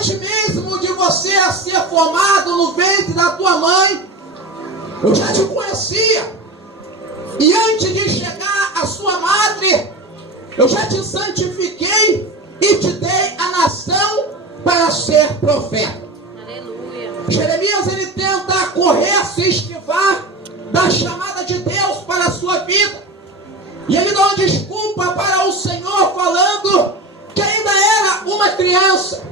antes mesmo de você ser formado no ventre da tua mãe, eu já te conhecia. E antes de chegar à sua madre, eu já te santifiquei e te dei a nação para ser profeta. Aleluia. Jeremias, ele tenta correr, se esquivar da chamada de Deus para a sua vida. E ele dá uma desculpa para o Senhor, falando que ainda era uma criança.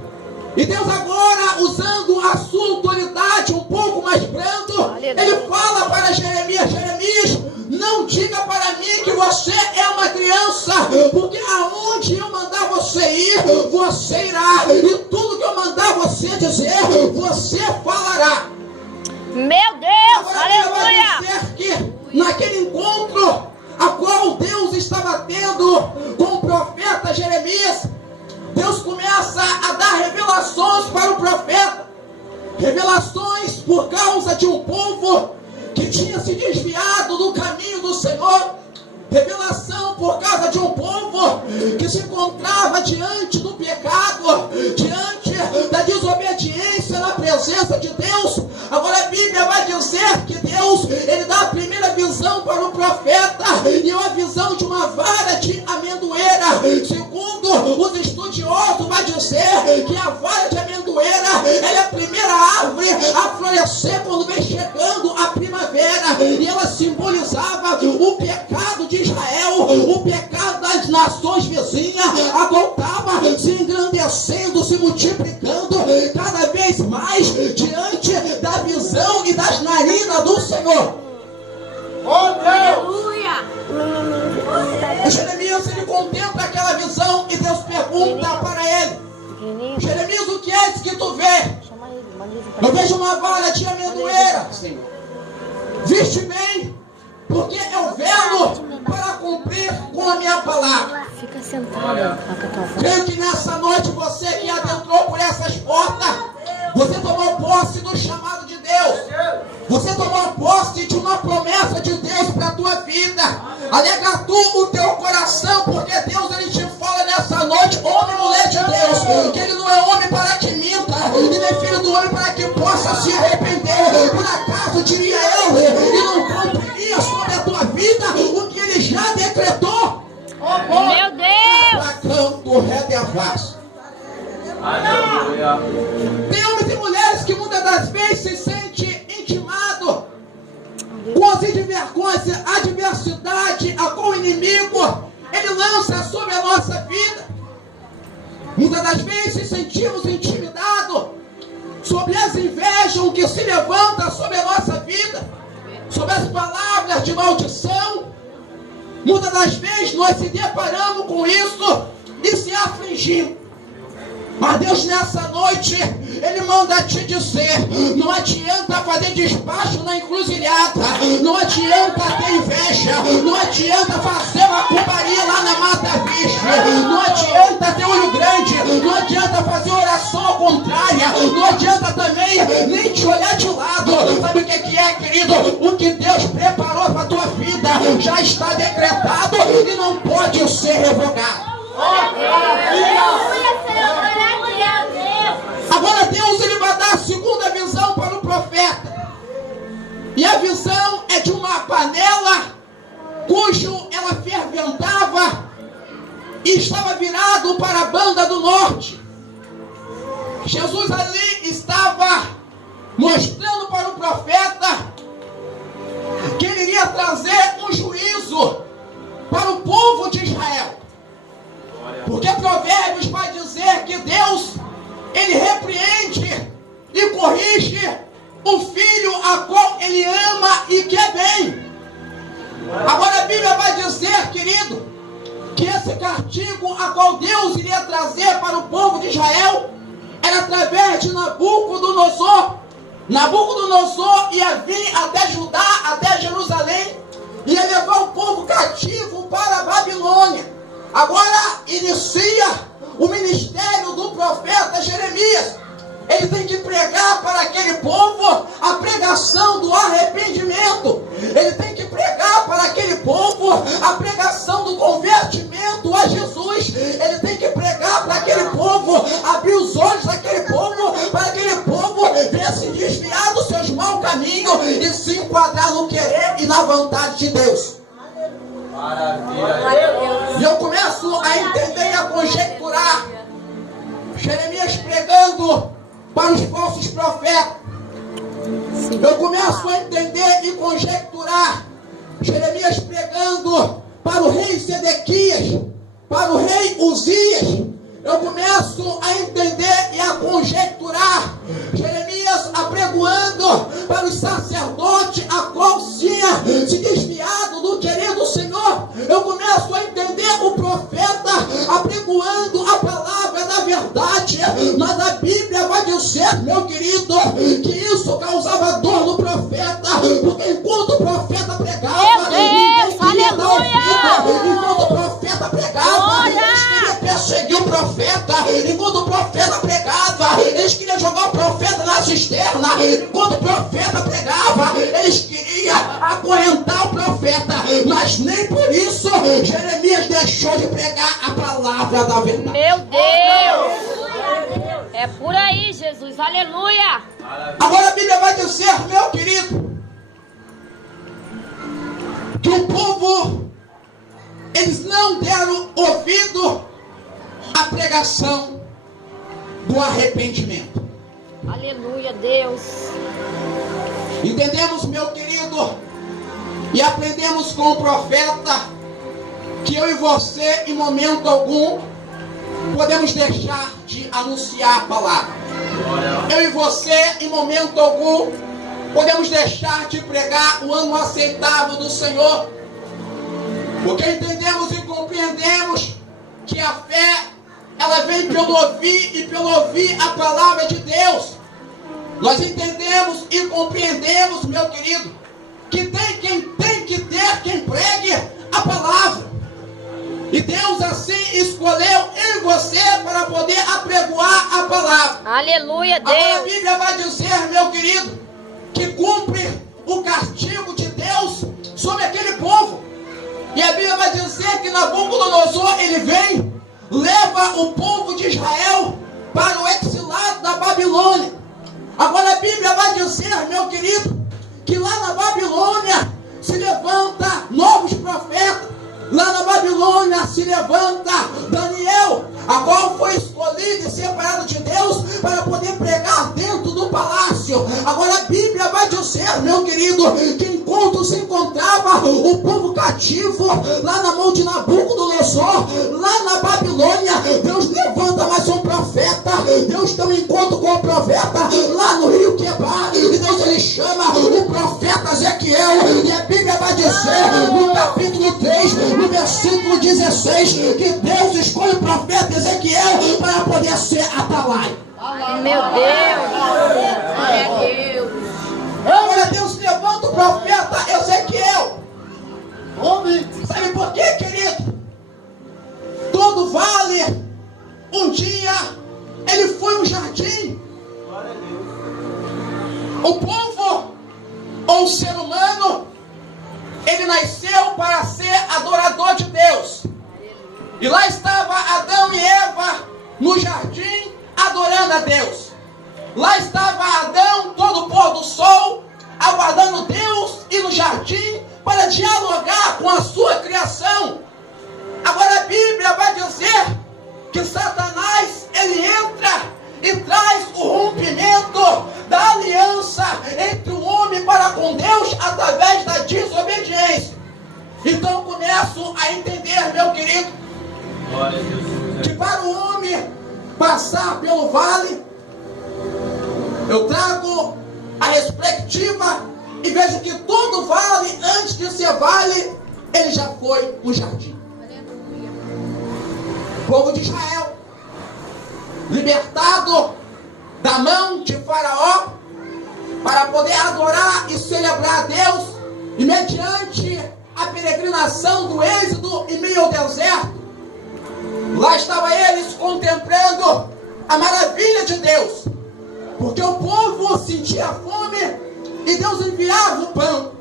E Deus agora, usando a sua autoridade um pouco mais brando, ele fala para Jeremias: Jeremias, não diga para mim que você é uma criança, porque aonde eu mandar você ir, você irá. E tudo que eu mandar você dizer, você falará. Meu Deus, Agora, aleluia. vai dizer que naquele encontro a qual Deus estava tendo com o profeta Jeremias, Deus começa a dar revelações para o profeta. Revelações por causa de um povo que tinha se desviado do caminho do Senhor. Revelação por causa de um povo que se encontrava diante do pecado, diante da desobediência na presença de Deus. Agora a Bíblia vai dizer que Deus, ele dá a primeira visão para o profeta, e é uma visão de uma vara de amendoeira. Segundo os estudiosos, vai dizer que a vara de amendoeira, ela é a primeira árvore a florescer quando vem chegando a primavera, e ela simbolizava o pecado de Israel, o pecado das nações vizinhas. A qual estava se engrandecendo, se multiplicando cada vez mais diante da visão e das narinas do Senhor. Aleluia. Jeremias, ele contempla aquela visão e Deus pergunta para ele: Jeremias, o que é isso que tu vê? Eu vejo uma vara de amendoeira, Senhor. Viste bem, porque eu velo para cumprir com a minha palavra. Fica sentado. Creio que nessa noite você que adentrou por essas portas, você tomou posse do chamado de Deus. Você tomou posse de uma promessa de Deus para a tua vida. Alega tu o teu coração, porque Deus, ele te fala nessa noite, homem e mulher de Deus, que ele não é homem para que minta, e nem filho do homem para que possa se arrepender. Por acaso diria eu, e não cumpriria sobre a tua vida o que ele já decretou? Meu Deus. Canto redevaz. Aleluia. Tem homens e mulheres que muitas das vezes se sentem intimados com as adversidade a qual o inimigo ele lança sobre a nossa vida. Muitas das vezes se sentimos intimidados sobre as invejas que se levantam sobre a nossa vida, sobre as palavras de maldição. Muitas das vezes nós se deparamos com isso e se afligimos. Mas Deus, nessa noite, ele manda te dizer: não adianta fazer despacho na encruzilhada, não adianta ter inveja, não adianta fazer uma culparia lá na Mata Virgem, não adianta ter olho grande, não adianta fazer oração ao contrária, não adianta também nem te olhar de lado. Sabe o que é, querido? O que Deus preparou para a tua vida já está decretado e não pode ser revogado. Agora Deus, ele vai dar a segunda visão para o profeta. E a visão é de uma panela cujo ela ferventava e estava virado para a banda do norte. Jesus ali estava mostrando para o profeta que ele iria trazer um juízo para o povo de Israel. Porque Provérbios vai dizer que Deus, ele repreende e corrige o filho a qual ele ama e quer bem. Agora a Bíblia vai dizer, querido, que esse castigo a qual Deus iria trazer para o povo de Israel era através de Nabucodonosor. Nabucodonosor ia vir até Judá, até Jerusalém, e ia levar o povo cativo para a Babilônia. Agora inicia o ministério do profeta Jeremias. Ele tem que pregar para aquele povo a pregação do arrependimento. Ele tem que pregar para aquele povo a pregação do convertimento a Jesus. Ele tem que pregar para aquele povo, abrir os olhos daquele povo Eu começo a entender e conjecturar Jeremias pregando para o rei Sedequias, para o rei Uzias. Eu começo a entender e a conjecturar Jeremias apregoando para os sacerdotes a qual tinha se desviado do querido Senhor. Eu começo a entender o profeta apregoando a palavra da verdade. Mas a Bíblia vai dizer, meu querido, que isso causava dor no profeta, porque enquanto o profeta pregava, ninguém queria dar ouvido. Enquanto o profeta pregava, eles queriam perseguir o profeta. Enquanto o profeta pregava, eles queriam jogar o profeta na cisterna. Enquanto o profeta pregava, eles queriam acorrentar o profeta. Mas nem por isso Jeremias deixou de pregar a palavra da verdade. Meu Deus! É por aí, Jesus. Aleluia! Agora a Bíblia vai dizer, meu querido, que o povo, eles não deram ouvido à pregação do arrependimento. Aleluia, Deus. Entendemos, meu querido, e aprendemos com o profeta que eu e você, em momento algum, podemos deixar de anunciar a palavra. Eu e você, em momento algum, podemos deixar de pregar o ano aceitável do Senhor, porque entendemos e compreendemos que a fé, ela vem pelo ouvir e pelo ouvir a palavra de Deus. Nós entendemos e compreendemos, meu querido, que tem que ter quem pregue a palavra. E Deus assim escolheu eu e você para poder apregoar a palavra. Aleluia, Deus. Agora a Bíblia vai dizer, meu querido, que cumpre o castigo de Deus sobre aquele povo. E a Bíblia vai dizer que Nabucodonosor, ele vem, leva o povo de Israel para o exilado da Babilônia. Agora a Bíblia vai dizer, meu querido, que lá na Babilônia se levanta novos profetas. Lá na Babilônia se levanta Daniel, a qual foi escolhido e separado de Deus para poder pregar dentro do palácio. Agora a Bíblia vai dizer, meu querido, que enquanto se encontrava o povo cativo lá na mão de Nabucodonosor, lá na Babilônia, Deus levanta mais um profeta. Deus tem um encontro com o profeta lá no rio Quebar, e Deus ele chama o profeta Ezequiel. E a Bíblia vai dizer no capítulo 3, no versículo 16, que Deus escolhe o profeta Ezequiel para poder ser atalaia. Meu Deus! Glória a Deus! Agora Deus levanta o profeta Ezequiel. Sabe por quê, querido? Todo vale, um dia, ele foi um jardim. O povo, ou o ser humano, ele nasceu para ser adorador de Deus. E lá estava Adão e Eva no jardim adorando a Deus. Lá estava Adão todo pôr do sol, aguardando Deus e no jardim para dialogar com a sua criação. Agora a Bíblia vai dizer que Satanás, ele entra e traz o rompimento da aliança entre o homem para com Deus através da desobediência. Então eu começo a entender, meu querido, que para o homem passar pelo vale, eu trago a perspectiva e vejo que todo vale, antes de ser vale, ele já foi um jardim. O povo de Israel, libertado da mão de Faraó, para poder adorar e celebrar a Deus, e mediante a peregrinação do êxodo em meio ao deserto, lá estava eles contemplando a maravilha de Deus, porque o povo sentia fome e Deus enviava o pão.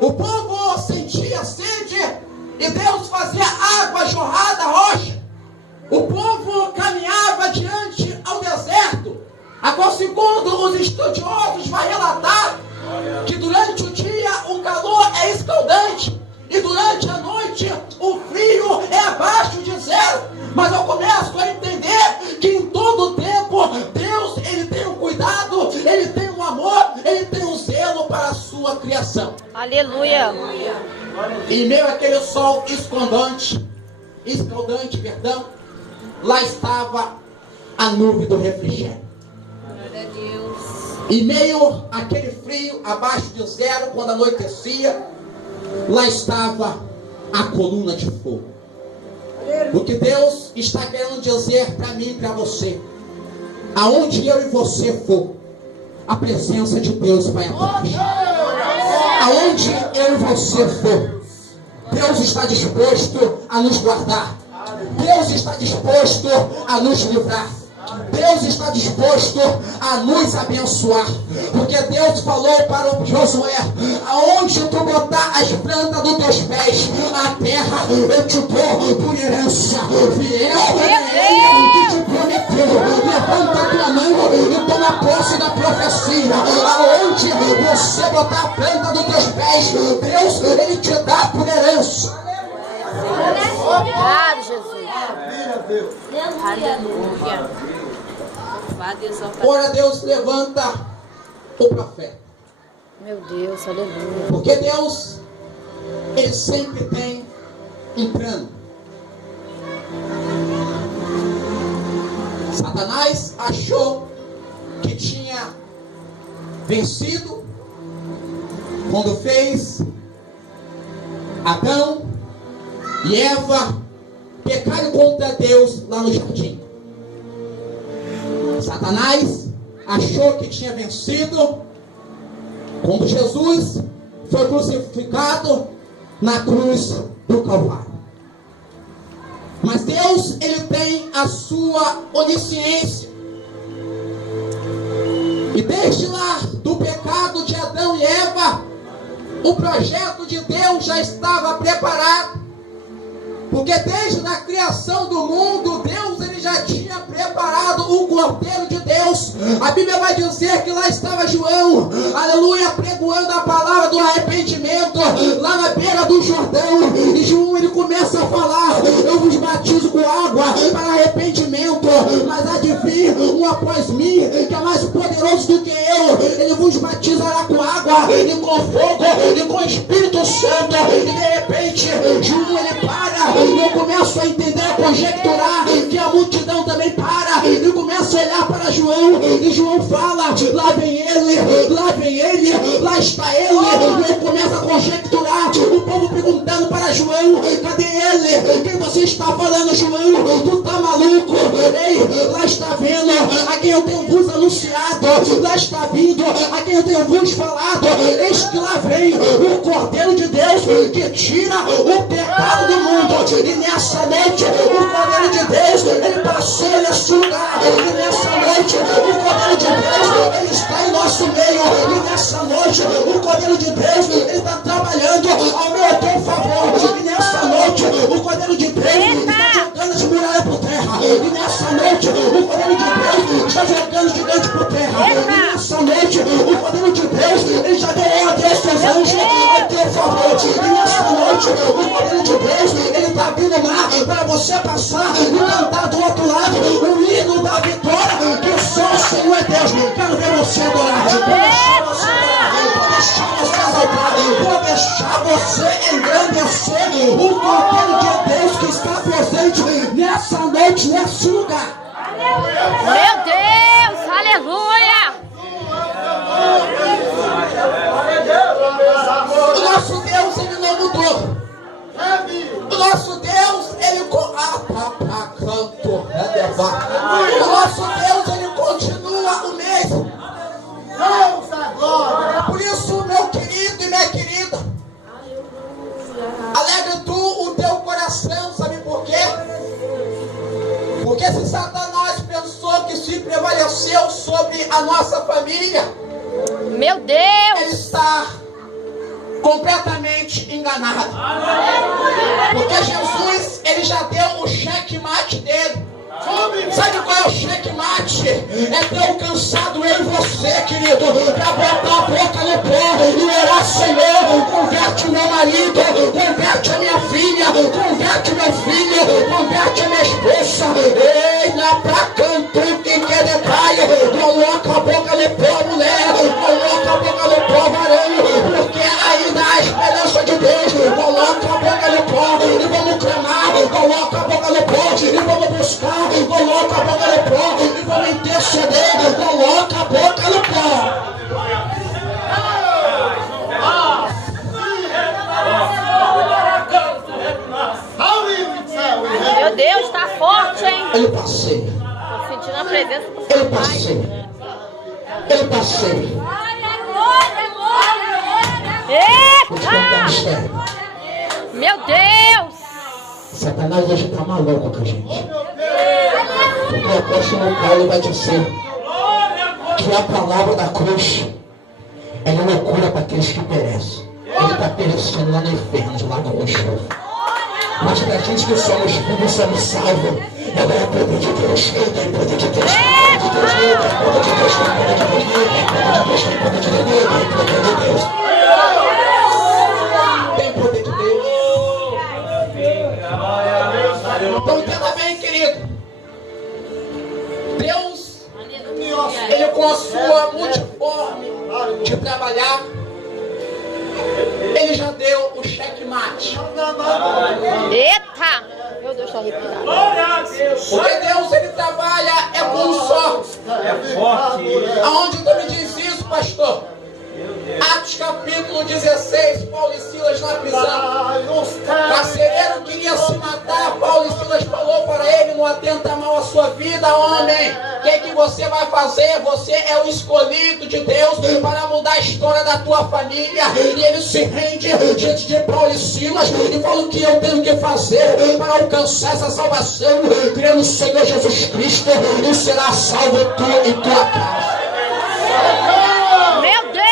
O povo sentia sede e Deus fazia água jorrar da rocha. O povo caminhava diante ao deserto, a qual, segundo os estudiosos, vai relatar que durante o dia o calor é escaldante e durante a noite o frio é abaixo de zero. Mas eu começo a entender que em todo tempo Deus, ele tem um cuidado, ele tem um amor, ele tem um zelo aleluia. Em meio àquele sol escaldante, lá estava a nuvem do refrigério. Glória a Deus. Em meio àquele frio, abaixo de zero, quando anoitecia, lá estava a coluna de fogo. O que Deus está querendo dizer para mim e para você: aonde eu e você for, a presença de Deus vai atrás. Aonde eu e você for, Deus está disposto a nos guardar. Deus está disposto a nos livrar. Deus está disposto a nos abençoar. Porque Deus falou para o Josué: aonde tu botar as plantas dos teus pés, a terra eu te dou por herança. Fiel é ele que te prometeu. Levanta a tua mão e toma posse da profecia. Aonde você botar a planta dos teus pés, Deus, ele te dá por herança. Obrigado, Jesus. Aleluia. Ora, Deus levanta o profeta. Meu Deus, aleluia. Porque Deus, ele sempre tem um plano. Satanás achou que tinha vencido quando fez Adão e Eva pecaram contra Deus lá no jardim. Satanás achou que tinha vencido quando Jesus foi crucificado na cruz do Calvário. Mas Deus, ele tem a sua onisciência. E desde lá do pecado de Adão e Eva, o projeto de Deus já estava preparado. Porque desde a criação do mundo, Deus, ele já tinha preparado o Cordeiro de Deus. A Bíblia vai dizer que lá estava João, aleluia, pregoando a palavra do arrependimento, lá na beira do Jordão. E João, ele começa a falar: eu vos batizo com água para arrependimento, mas há de vir um após mim, que é mais poderoso do que eu. Ele vos batizará com água e com fogo e com o Espírito Santo. E de repente, João, ele para. E eu começo a entender, a conjecturar, que a multidão também para e começa a olhar para João. E João fala: lá vem ele, lá está ele. E ele começa a conjecturar, o povo perguntando para João: cadê ele? Quem você está falando, João? Tu tá maluco? Ei, lá está vendo a quem eu tenho vos anunciado, lá está vindo a quem eu tenho vos falado. Eis que lá vem o Cordeiro de Deus que tira o pecado do mundo. E nessa noite o Cordeiro de Deus, ele passou nesse lugar. E nessa noite o Cordeiro de Deus, ele está em nosso meio. E nessa noite o Cordeiro de Deus, ele está trabalhando ao meu e teu favor. E nessa noite o Cordeiro de Deus está jogando de muralha por terra. E nessa noite o Cordeiro de Deus está jogando gigante por terra. E nessa noite o Cordeiro de Deus, ele já deu ordem aos seus anjos ao teu favor. E nessa noite o Cordeiro de Deus, ele está abrindo lá para você passar e cantar do outro lado o hino da vitória, que só o Senhor é Deus. Quero ver você adorar. Vou deixar você exaltar. Vou deixar você engrandecer o Cordeiro de Deus que está presente nessa noite, nesse lugar. Meu Deus, aleluia. O nosso Deus, ele não mudou. O nosso Deus, ele o nosso Deus, ele continua o mesmo. Por isso, meu querido e minha querida, alegre tu o teu coração. Sabe por quê? Porque se Satanás pensou que se prevaleceu sobre a nossa família, meu Deus, ele está completamente enganado. Porque Jesus, ele já deu o checkmate dele. Sabe qual é o checkmate? É ter alcançado eu e você, querido, para botar a boca no pó e orar: Senhor, converte meu marido, converte a minha filha, converte meu filho, converte a minha esposa. Ei, lá pra canto que quer detalhe, coloca a boca no pó, mulher, coloca a boca no pó, varão, porque ainda há Ele passeia. Tô sentindo a presença do Ele seu pai. passeia. Ele passeia. Vou te contar uma Eita! história. Meu Deus! Satanás hoje está maluco com a gente. Porque o apóstolo Paulo vai dizer que a palavra da cruz é loucura para aqueles que perecem. Ele está perecendo lá no inferno, lá com o enxofre. Mas para a gente que somos filhos, somos salvos, ela é poder de Deus, tem poder de Deus, tem poder de Deus, tem poder de Deus, tem poder de Deus, tem poder de Deus, tem poder de Deus, tem poder de Deus. Então entenda bem, querido. Deus, Ele com a sua multiforme de trabalhar, Ele já deu o checkmate. Eita! Meu Deus, tô arrepiado. Porque Deus, Ele trabalha com um só. É forte. Aonde tu me diz isso, pastor? Atos capítulo 16, Paulo e Silas na prisão. Carcereiro queria se matar. Paulo e Silas falou para ele: não atenta mal a sua vida, homem. O que você vai fazer? Você é o escolhido de Deus para mudar a história da tua família. E ele se rende diante de Paulo e Silas e fala: o que eu tenho que fazer para alcançar essa salvação? Crê no Senhor Jesus Cristo e será salvo tu e tua casa. Meu Deus!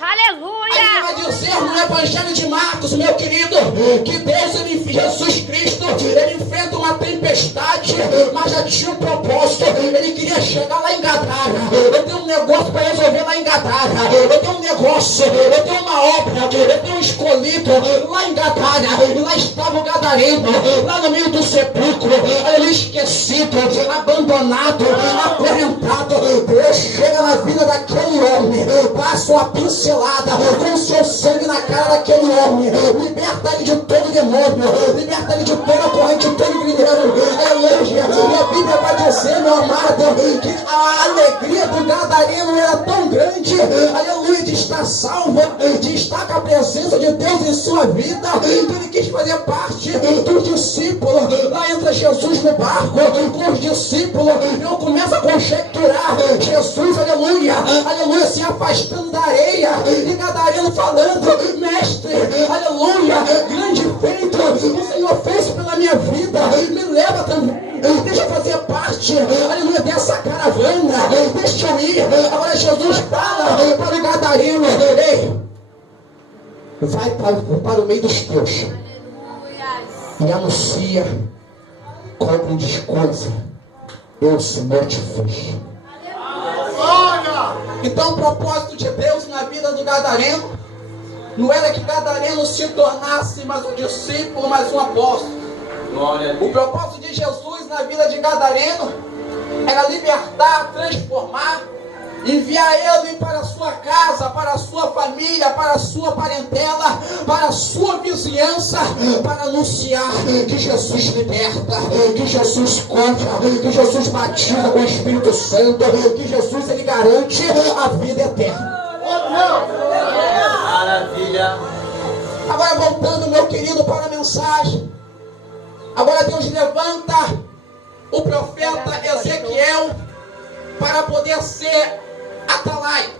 Aí Aleluia! vai dizer no Evangelho de Marcos, meu querido, que Deus, Jesus Cristo, Ele enfrenta uma tempestade, mas já tinha um propósito. Ele queria chegar lá em Gadara. Eu tenho um negócio para resolver lá em Gadara. Eu tenho um negócio, eu tenho uma obra, eu tenho um escolhido lá em Gadara. E lá estava o gadareno, lá no meio do sepulcro, ele esquecido, abandonado, acorrentado. Deus chega na vida daquele homem, passa uma pincelada com o seu sangue na cara daquele homem, liberta ele de todo demônio, liberta ele de toda corrente, de todo guerreiro. Aleluia. E a Bíblia vai dizer, meu amado, que a alegria do gadareno era tão grande, aleluia, de estar salvo, de estar com a presença de Deus em sua vida, que ele quis fazer parte dos discípulos. Lá entra Jesus no barco com os discípulos, e eu começo a conjecturar Jesus, aleluia, aleluia, se afastando da areia, e gadareno falando: mestre, aleluia, grande feito o Senhor fez pela minha vida, me leva também, deixa eu fazer parte, aleluia, dessa caravana, deixa eu ir. Agora Jesus fala para o gadareno: ei, vai para o meio dos teus e anuncia com grandes coisas eu, Senhor, te fiz. Então o propósito de Deus na vida do gadareno não era que Gadareno se tornasse mais um discípulo, mais um apóstolo. O propósito de Jesus na vida de Gadareno era libertar, transformar, enviar ele para a sua casa, para a sua família, para a sua parentela, para a sua vizinhança, para anunciar que Jesus liberta, que Jesus cura, que Jesus batiza com o Espírito Santo, que Jesus, ele garante a vida eterna. Maravilha. Agora voltando, meu querido, para a mensagem. Agora Deus levanta o profeta Ezequiel para poder ser atalaia.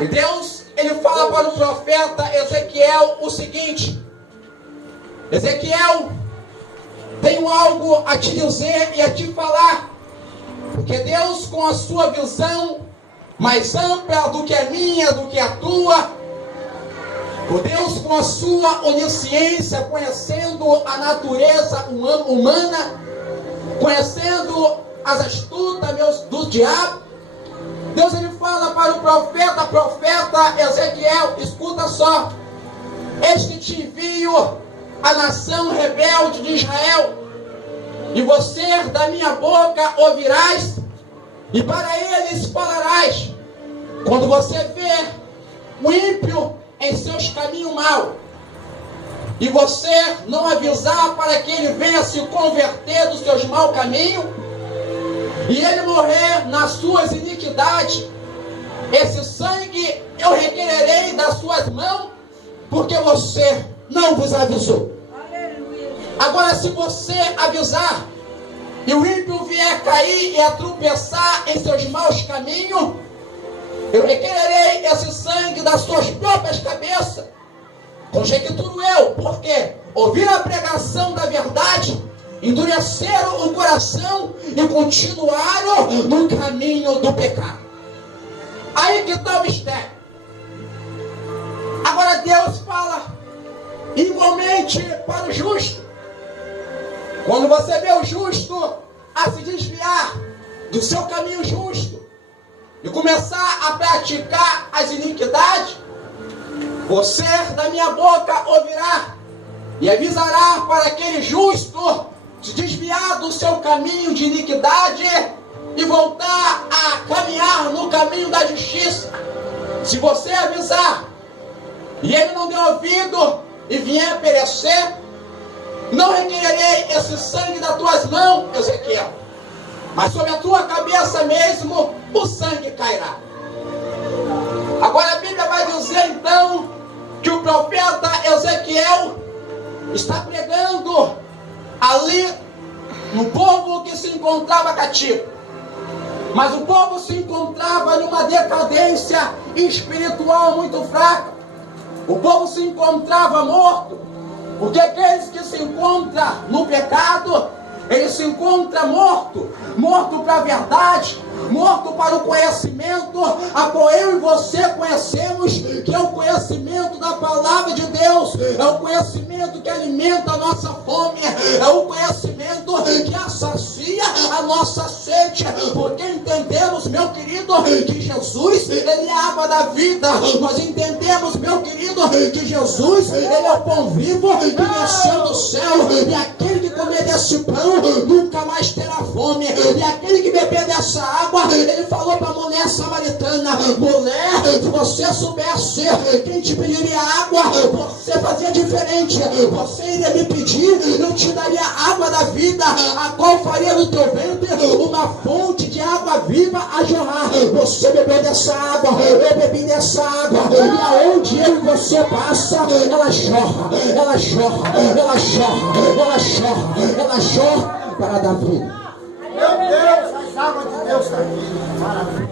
E Deus, ele fala para o profeta Ezequiel o seguinte: Ezequiel, tenho algo a te dizer e a te falar, porque Deus, com a sua visão mais ampla do que a minha, do que a tua, o Deus com a sua onisciência, conhecendo a natureza humana, conhecendo as astutas do diabo, Deus, ele fala para o profeta Ezequiel: escuta só, este te envio a nação rebelde de Israel, e você da minha boca ouvirás, e para eles falarás, quando você ver o ímpio em seus caminhos maus, e você não avisar para que ele venha se converter dos seus maus caminhos, e ele morrer nas suas iniquidades, esse sangue eu requererei das suas mãos, porque você não vos avisou. Agora, se você avisar e o ímpio vier cair e a tropeçar em seus maus caminhos, eu requererei esse sangue das suas próprias cabeças. Conjecturo eu, porque ouvir a pregação da verdade, endureceram o coração e continuaram no caminho do pecado. Aí que está o mistério. Agora Deus fala igualmente para o justo. Quando você vê o justo a se desviar do seu caminho justo e começar a praticar as iniquidades, você da minha boca ouvirá e avisará para aquele justo se desviar do seu caminho de iniquidade e voltar a caminhar no caminho da justiça. Se você avisar e ele não der ouvido e vier a perecer, não requererei esse sangue das tuas mãos, Ezequiel, mas sobre a tua cabeça mesmo o sangue cairá. Agora a Bíblia vai dizer então que o profeta Ezequiel está pregando ali no povo que se encontrava cativo. Mas o povo se encontrava numa decadência espiritual muito fraca. O povo se encontrava morto, porque aqueles que se encontram no pecado, ele se encontra morto para a verdade, morto para o conhecimento, a qual eu e você conhecemos, que é o conhecimento da palavra de Deus, é o conhecimento que alimenta a nossa fome, é o conhecimento que assacia a nossa sede, porque entendemos, meu querido, que Jesus, ele é a água da vida. Nós entendemos, meu querido, que Jesus, ele é o pão vivo que desceu do céu, e aquele que comer desse pão nunca mais terá fome, e aquele que beber dessa água, ele falou para a mulher samaritana: mulher, se você soubesse quem te pediria água, você fazia diferente, você iria me pedir, eu te daria água da vida, a qual faria no teu ventre uma fonte de água viva a jorrar. Você bebeu dessa água, eu bebi dessa água, e aonde eu e você passa, ela jorra, ela jorra, ela jorra, ela jorra, ela jorra para dar vida. Meu Deus, as águas de Deus estão aqui. Maravilha.